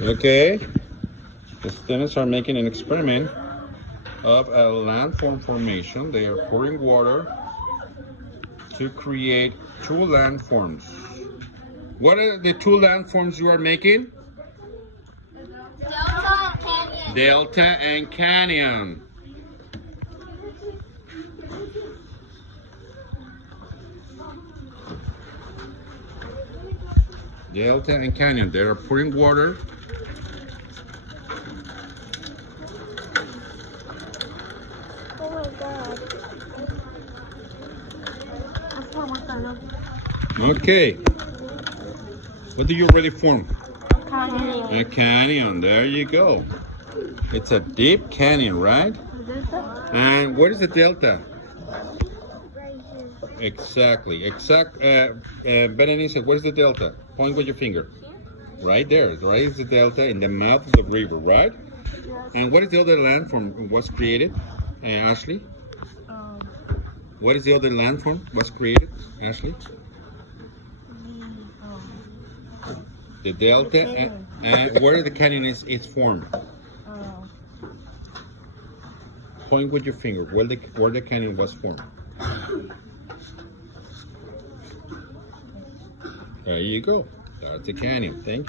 Okay, the students are making an experiment of a landform formation. They are pouring water to create two landforms. What are the two landforms you are making? Delta and canyon. Delta and canyon. They are pouring water. Oh my god. Okay. What do you already form? Canyon. A canyon. There you go. It's a deep canyon, right? And what is the delta? Exactly. Berenice, what is the delta? Point with your finger. Right there. Right is the delta in the mouth of the river, right? And what is the other landform was created, Ashley? What is the other landform was created, Ashley? The delta, and where the canyon is formed. Point with your finger where the canyon was formed. There you go. That's a canyon. Thank you.